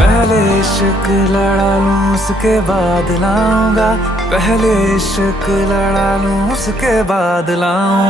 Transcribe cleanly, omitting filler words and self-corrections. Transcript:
पहले इश्क लड़ा लूं उसके बाद लाऊंगा, पहले इश्क लड़ा लूं उसके बाद लाऊं।